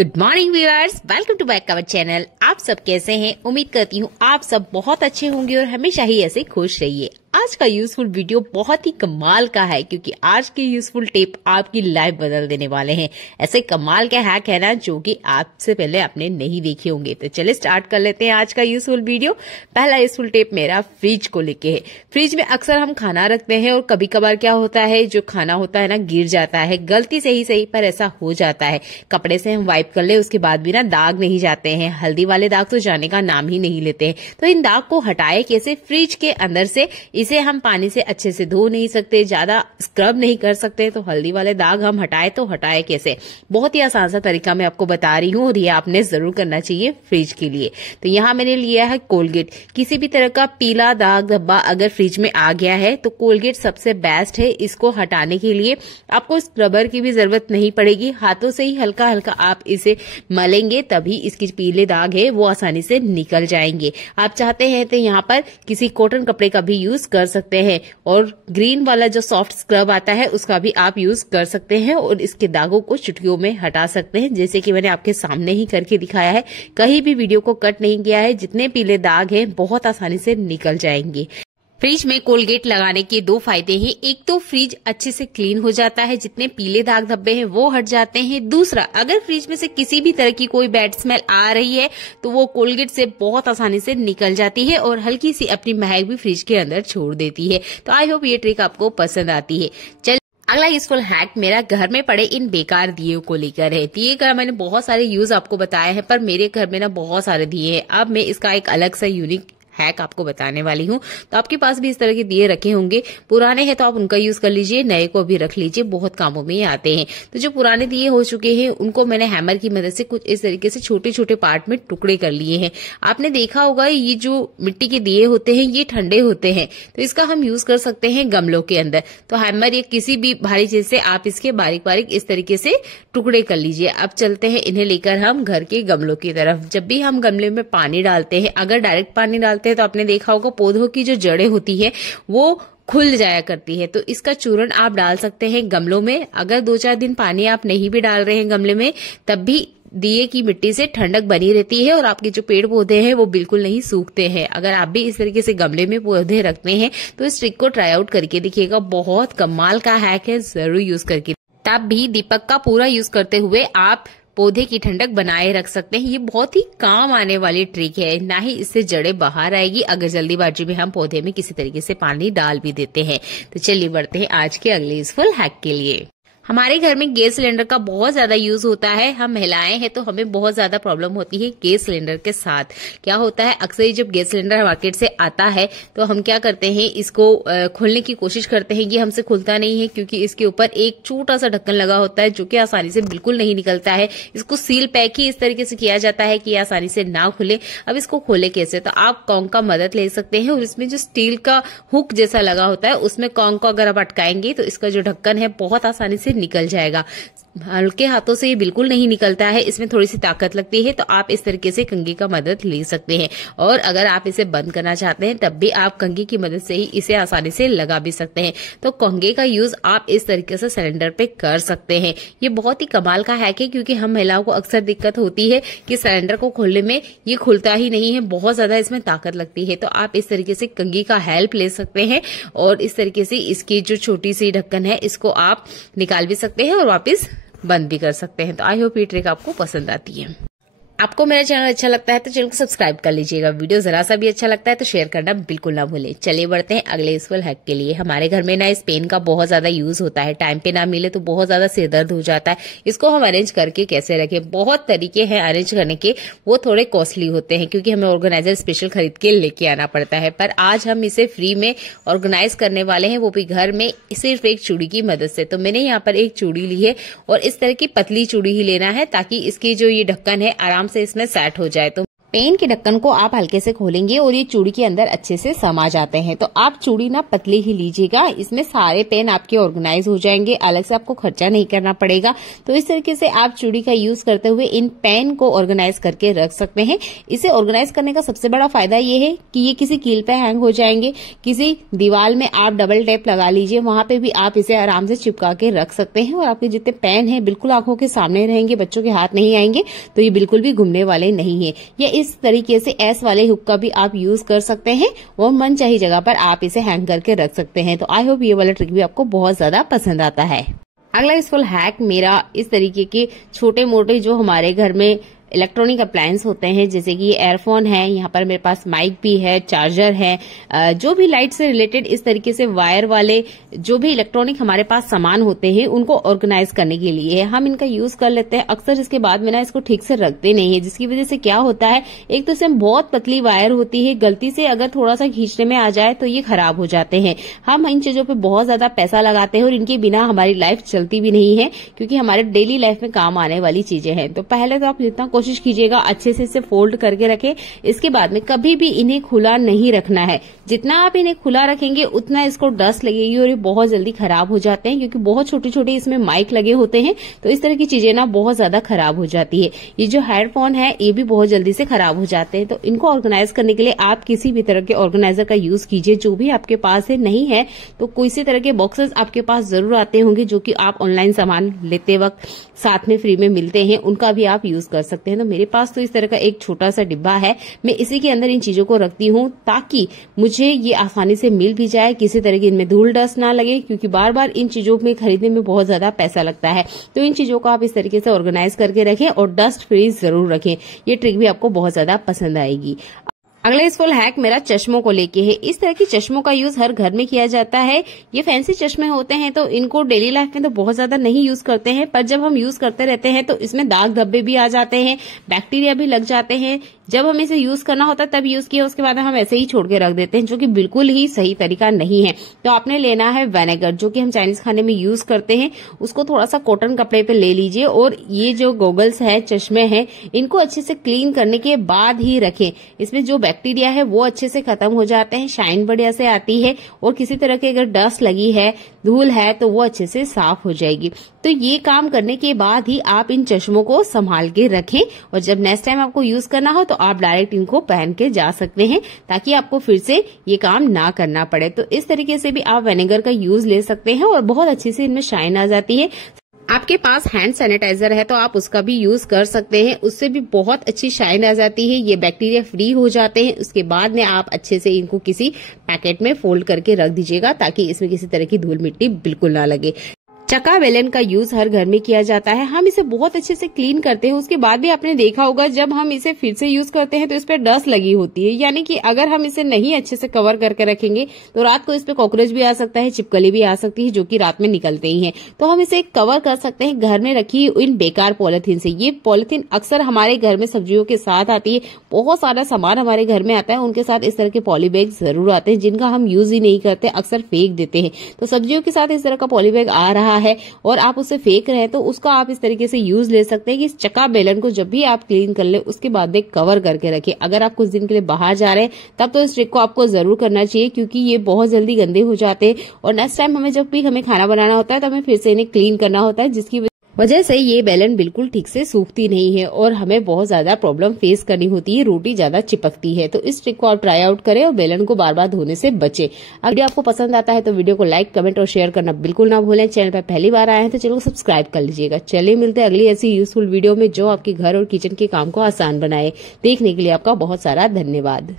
Good morning viewers, welcome to back our channel. आप सब कैसे हैं? उम्मीद करती हूँ आप सब बहुत अच्छे होंगे और हमेशा ही ऐसे खुश रहिए। आज का यूजफुल वीडियो बहुत ही कमाल का है क्योंकि आज के यूजफुल टिप आपकी लाइफ बदल देने वाले हैं। ऐसे कमाल के हैक है ना जो कि आपसे पहले आपने नहीं देखे होंगे। तो चलिए स्टार्ट कर लेते हैं आज का यूजफुल वीडियो। पहला यूजफुल टिप मेरा फ्रिज को लेके है। फ्रिज में अक्सर हम खाना रखते हैं और कभी कभार क्या होता है, जो खाना होता है ना गिर जाता है। गलती से ही सही पर ऐसा हो जाता है। कपड़े से हम वाइप कर ले उसके बाद भी ना दाग नहीं जाते हैं। हल्दी वाले दाग तो जाने का नाम ही नहीं लेते हैं। तो इन दाग को हटाए कैसे? फ्रिज के अंदर से इसे हम पानी से अच्छे से धो नहीं सकते, ज्यादा स्क्रब नहीं कर सकते। तो हल्दी वाले दाग हम हटाए तो हटाए कैसे? बहुत ही आसान सा तरीका मैं आपको बता रही हूँ और ये आपने जरूर करना चाहिए फ्रिज के लिए। तो यहाँ मैंने लिया है कोलगेट। किसी भी तरह का पीला दाग धब्बा अगर फ्रिज में आ गया है तो कोलगेट सबसे बेस्ट है। इसको हटाने के लिए आपको स्क्रबर की भी जरूरत नहीं पड़ेगी। हाथों से ही हल्का हल्का आप इसे मलेंगे तभी इसके पीले दाग है वो आसानी से निकल जाएंगे। आप चाहते हैं तो यहाँ पर किसी कॉटन कपड़े का भी यूज कर सकते हैं और ग्रीन वाला जो सॉफ्ट स्क्रब आता है उसका भी आप यूज कर सकते हैं और इसके दागों को चुटकियों में हटा सकते हैं, जैसे कि मैंने आपके सामने ही करके दिखाया है। कहीं भी वीडियो को कट नहीं किया है। जितने पीले दाग हैं बहुत आसानी से निकल जाएंगे। फ्रिज में कोलगेट लगाने के दो फायदे हैं। एक तो फ्रिज अच्छे से क्लीन हो जाता है, जितने पीले दाग धब्बे हैं वो हट जाते हैं। दूसरा, अगर फ्रिज में से किसी भी तरह की कोई बैड स्मेल आ रही है तो वो कोलगेट से बहुत आसानी से निकल जाती है और हल्की सी अपनी महक भी फ्रिज के अंदर छोड़ देती है। तो आई होप ये ट्रिक आपको पसंद आती है। अगला यूजफुल हैक मेरा घर में पड़े इन बेकार दिए को लेकर है। दिए का मैंने बहुत सारे यूज आपको बताए हैं पर मेरे घर में ना बहुत सारे दिए हैं। अब मैं इसका एक अलग सा यूनिक हैक आपको बताने वाली हूँ। तो आपके पास भी इस तरह के दिए रखे होंगे। पुराने हैं तो आप उनका यूज कर लीजिए, नए को भी रख लीजिए, बहुत कामों में आते हैं। तो जो पुराने दिए हो चुके हैं उनको मैंने हैमर की मदद से कुछ इस तरीके से छोटे छोटे पार्ट में टुकड़े कर लिए हैं। आपने देखा होगा ये जो मिट्टी के दिए होते हैं ये ठंडे होते हैं, तो इसका हम यूज कर सकते हैं गमलों के अंदर। तो हैमर या किसी भी भारी चीज से आप इसके बारीक बारीक इस तरीके से टुकड़े कर लीजिए। अब चलते हैं इन्हें लेकर हम घर के गमलों की तरफ। जब भी हम गमले में पानी डालते हैं, अगर डायरेक्ट पानी डालते हैं तो आपने देखा होगा पौधों की जो जड़ें होती है वो खुल जाया करती है। तो इसका चूर्ण आप डाल सकते हैं गमलों में। अगर 2-4 दिन पानी आप नहीं भी डाल रहे हैं गमले में तब भी दिए की मिट्टी से ठंडक बनी रहती है और आपके जो पेड़ पौधे हैं वो बिल्कुल नहीं सूखते हैं। अगर आप भी इस तरीके से गमले में पौधे रखते हैं तो इस ट्रिक को ट्राई आउट करके देखिएगा। बहुत कमाल का हैक है, जरूर यूज करके। तब भी दीपक का पूरा यूज करते हुए आप पौधे की ठंडक बनाए रख सकते हैं। ये बहुत ही काम आने वाली ट्रिक है। ना ही इससे जड़ें बाहर आएगी अगर जल्दीबाजी में हम पौधे में किसी तरीके से पानी डाल भी देते हैं। तो चलिए बढ़ते हैं आज के अगले यूजफुल हैक के लिए। हमारे घर में गैस सिलेंडर का बहुत ज्यादा यूज होता है। हम महिलाएं हैं तो हमें बहुत ज्यादा प्रॉब्लम होती है गैस सिलेंडर के साथ। क्या होता है, अक्सर जब गैस सिलेंडर मार्केट से आता है तो हम क्या करते हैं, इसको खोलने की कोशिश करते हैं। ये हमसे खुलता नहीं है क्योंकि इसके ऊपर एक छोटा सा ढक्कन लगा होता है जो कि आसानी से बिल्कुल नहीं निकलता है। इसको सील पैक ही इस तरीके से किया जाता है कि आसानी से ना खुले। अब इसको खोले कैसे? तो आप कॉन्ग का मदद ले सकते हैं और इसमें जो स्टील का हुक जैसा लगा होता है उसमें कॉन्ग को अगर आप अटकाएंगे तो इसका जो ढक्कन है बहुत आसानी से निकल जाएगा। हल्के हाथों से ये बिल्कुल नहीं निकलता है, इसमें थोड़ी सी ताकत लगती है। तो आप इस तरीके से कंघी का मदद ले सकते हैं और अगर आप इसे बंद करना चाहते हैं तब भी आप कंघी की मदद से ही इसे आसानी से लगा भी सकते हैं। तो कंघे का यूज आप इस तरीके से सिलेंडर पे कर सकते हैं। ये बहुत ही कमाल का हैक है क्योंकि हम महिलाओं को अक्सर दिक्कत होती है कि सिलेंडर को खोलने में ये खुलता ही नहीं है, बहुत ज्यादा इसमें ताकत लगती है। तो आप इस तरीके से कंघी का हेल्प ले सकते हैं और इस तरीके से इसकी जो छोटी सी ढक्कन है इसको आप निकाल भी सकते हैं और वापस बंद भी कर सकते हैं। तो आई होप ये ट्रिक आपको पसंद आती है। आपको मेरा चैनल अच्छा लगता है तो चैनल को सब्सक्राइब कर लीजिएगा। वीडियो जरा सा भी अच्छा लगता है तो शेयर करना बिल्कुल ना भूलें। चलिए बढ़ते हैं अगले यूजफुल हैक के लिए। हमारे घर में ना इस पेन का बहुत ज्यादा यूज होता है। टाइम पे ना मिले तो बहुत ज्यादा सिर दर्द हो जाता है। इसको हम अरेंज करके कैसे रखें? बहुत तरीके हैं अरेंज करने के, वो थोड़े कॉस्टली होते हैं क्योंकि हमें ऑर्गेनाइजर स्पेशल खरीद के लेके आना पड़ता है। पर आज हम इसे फ्री में ऑर्गेनाइज करने वाले हैं, वो भी घर में सिर्फ एक चूड़ी की मदद से। तो मैंने यहाँ पर एक चूड़ी ली है और इस तरह की पतली चूड़ी ही लेना है ताकि इसकी जो ये ढक्कन है आराम से इसमें सेट हो जाए। तो पेन के ढक्कन को आप हल्के से खोलेंगे और ये चूड़ी के अंदर अच्छे से समा जाते हैं। तो आप चूड़ी ना पतली ही लीजिएगा, इसमें सारे पेन आपके ऑर्गेनाइज हो जाएंगे, अलग से आपको खर्चा नहीं करना पड़ेगा। तो इस तरीके से आप चूड़ी का यूज करते हुए इन पेन को ऑर्गेनाइज करके रख सकते हैं। इसे ऑर्गेनाइज करने का सबसे बड़ा फायदा ये है कि ये किसी कील पे हैंग हो जाएंगे, किसी दीवार में आप डबल टेप लगा लीजिए, वहां पे भी आप इसे आराम से चिपका के रख सकते हैं और आपके जितने पेन है बिल्कुल आंखों के सामने रहेंगे, बच्चों के हाथ नहीं आएंगे, तो ये बिल्कुल भी घूमने वाले नहीं है। ये इस तरीके से एस वाले हुक का भी आप यूज कर सकते हैं और मन चाही जगह पर आप इसे हैंग करके रख सकते हैं। तो आई होप ये वाला ट्रिक भी आपको बहुत ज्यादा पसंद आता है। अगला यूजफुल हैक मेरा इस तरीके के छोटे मोटे जो हमारे घर में इलेक्ट्रॉनिक अप्लायंस होते हैं, जैसे कि एयरफोन है, यहाँ पर मेरे पास माइक भी है, चार्जर है, जो भी लाइट से रिलेटेड इस तरीके से वायर वाले जो भी इलेक्ट्रॉनिक हमारे पास सामान होते हैं उनको ऑर्गेनाइज करने के लिए हम इनका यूज कर लेते हैं। अक्सर इसके बाद में ना इसको ठीक से रखते नहीं है, जिसकी वजह से क्या होता है, एक तो इसमें बहुत पतली वायर होती है, गलती से अगर थोड़ा सा खींचने में आ जाए तो ये खराब हो जाते हैं। हम इन चीजों पे बहुत ज्यादा पैसा लगाते हैं और इनके बिना हमारी लाइफ चलती भी नहीं है, क्योंकि हमारे डेली लाइफ में काम आने वाली चीजें हैं। तो पहले तो आप जितना कोशिश कीजिएगा अच्छे से इसे फोल्ड करके रखें। इसके बाद में कभी भी इन्हें खुला नहीं रखना है, जितना आप इन्हें खुला रखेंगे उतना इसको डस्ट लगेगी और ये बहुत जल्दी खराब हो जाते हैं, क्योंकि बहुत छोटे छोटे इसमें माइक लगे होते हैं। तो इस तरह की चीजें ना बहुत ज्यादा खराब हो जाती है। ये जो हेडफोन है ये भी बहुत जल्दी से खराब हो जाते हैं। तो इनको ऑर्गेनाइज करने के लिए आप किसी भी तरह के ऑर्गेनाइजर का यूज कीजिए, जो भी आपके पास है। नहीं है तो किसी तरह के बॉक्सेस आपके पास जरूर आते होंगे, जो कि आप ऑनलाइन सामान लेते वक्त साथ में फ्री में मिलते हैं, उनका भी आप यूज कर सकते हैं। तो मेरे पास तो इस तरह का एक छोटा सा डिब्बा है, मैं इसी के अंदर इन चीजों को रखती हूँ ताकि मुझे ये आसानी से मिल भी जाए, किसी तरह की इनमें धूल डस्ट ना लगे, क्योंकि बार बार इन चीजों में खरीदने में बहुत ज्यादा पैसा लगता है। तो इन चीजों को आप इस तरीके से ऑर्गेनाइज करके रखें और डस्ट फ्री जरूर रखें। ये ट्रिक भी आपको बहुत ज्यादा पसंद आएगी। अगला यूजफुल हैक मेरा चश्मों को लेके है। इस तरह की चश्मों का यूज हर घर में किया जाता है। ये फैंसी चश्मे होते हैं तो इनको डेली लाइफ में तो बहुत ज्यादा नहीं यूज करते हैं, पर जब हम यूज करते रहते हैं तो इसमें दाग धब्बे भी आ जाते हैं, बैक्टीरिया भी लग जाते हैं। जब हमें इसे यूज करना होता है तब यूज किया, उसके बाद हम ऐसे ही छोड़ के रख देते हैं, जो कि बिल्कुल ही सही तरीका नहीं है। तो आपने लेना है विनेगर, जो कि हम चाइनीज खाने में यूज करते हैं। उसको थोड़ा सा कॉटन कपड़े पे ले लीजिए और ये जो गॉगल्स है, चश्मे हैं, इनको अच्छे से क्लीन करने के बाद ही रखें। इसमें जो बैक्टीरिया है वो अच्छे से खत्म हो जाते हैं, शाइन बढ़िया से आती है और किसी तरह की अगर डस्ट लगी है, धूल है, तो वो अच्छे से साफ हो जाएगी। तो ये काम करने के बाद ही आप इन चश्मों को संभाल के रखें और जब नेक्स्ट टाइम आपको यूज करना हो तो आप डायरेक्ट इनको पहन के जा सकते हैं, ताकि आपको फिर से ये काम ना करना पड़े। तो इस तरीके से भी आप विनेगर का यूज ले सकते हैं और बहुत अच्छी से इनमें शाइन आ जाती है। आपके पास हैंड सैनिटाइजर है तो आप उसका भी यूज कर सकते हैं, उससे भी बहुत अच्छी शाइन आ जाती है, ये बैक्टीरिया फ्री हो जाते हैं। उसके बाद में आप अच्छे से इनको किसी पैकेट में फोल्ड करके रख दीजिएगा, ताकि इसमें किसी तरह की धूल मिट्टी बिल्कुल ना लगे। चक्का बेलन का यूज हर घर में किया जाता है। हम इसे बहुत अच्छे से क्लीन करते हैं, उसके बाद भी आपने देखा होगा जब हम इसे फिर से यूज करते हैं तो इस पर डस्ट लगी होती है। यानी कि अगर हम इसे नहीं अच्छे से कवर करके रखेंगे तो रात को इस पे कॉकरोच भी आ सकता है, छिपकली भी आ सकती है, जो कि रात में निकलते ही हैं। तो हम इसे कवर कर सकते हैं घर में रखी इन बेकार पॉलिथीन से। ये पॉलिथीन अक्सर हमारे घर में सब्जियों के साथ आती है, बहुत सारा सामान हमारे घर में आता है, उनके साथ इस तरह के पॉली बैग जरूर आते हैं, जिनका हम यूज ही नहीं करते, अक्सर फेंक देते हैं। तो सब्जियों के साथ इस तरह का पॉली बैग आ रहा है और आप उसे फेंक रहे हैं तो उसका आप इस तरीके से यूज ले सकते हैं कि इस चक्का बेलन को जब भी आप क्लीन कर ले उसके बाद में कवर करके रखें। अगर आप कुछ दिन के लिए बाहर जा रहे हैं तब तो इस ट्रिक को आपको जरूर करना चाहिए, क्योंकि ये बहुत जल्दी गंदे हो जाते हैं और नेक्स्ट टाइम हमें जब भी हमें खाना बनाना होता है तो हमें फिर से इन्हें क्लीन करना होता है, जिसकी वजह से ये बेलन बिल्कुल ठीक से सूखती नहीं है और हमें बहुत ज्यादा प्रॉब्लम फेस करनी होती है, रोटी ज्यादा चिपकती है। तो इस ट्रिक को आप ट्राई आउट करें और बेलन को बार बार धोने से बचें। अगर वीडियो आपको पसंद आता है तो वीडियो को लाइक, कमेंट और शेयर करना बिल्कुल ना भूलें। चैनल पर पहली बार आए हैं तो चैनल को सब्सक्राइब कर लीजिएगा। चलिए मिलते हैं अगली ऐसी यूजफुल वीडियो में जो आपके घर और किचन के काम को आसान बनाए। देखने के लिए आपका बहुत सारा धन्यवाद।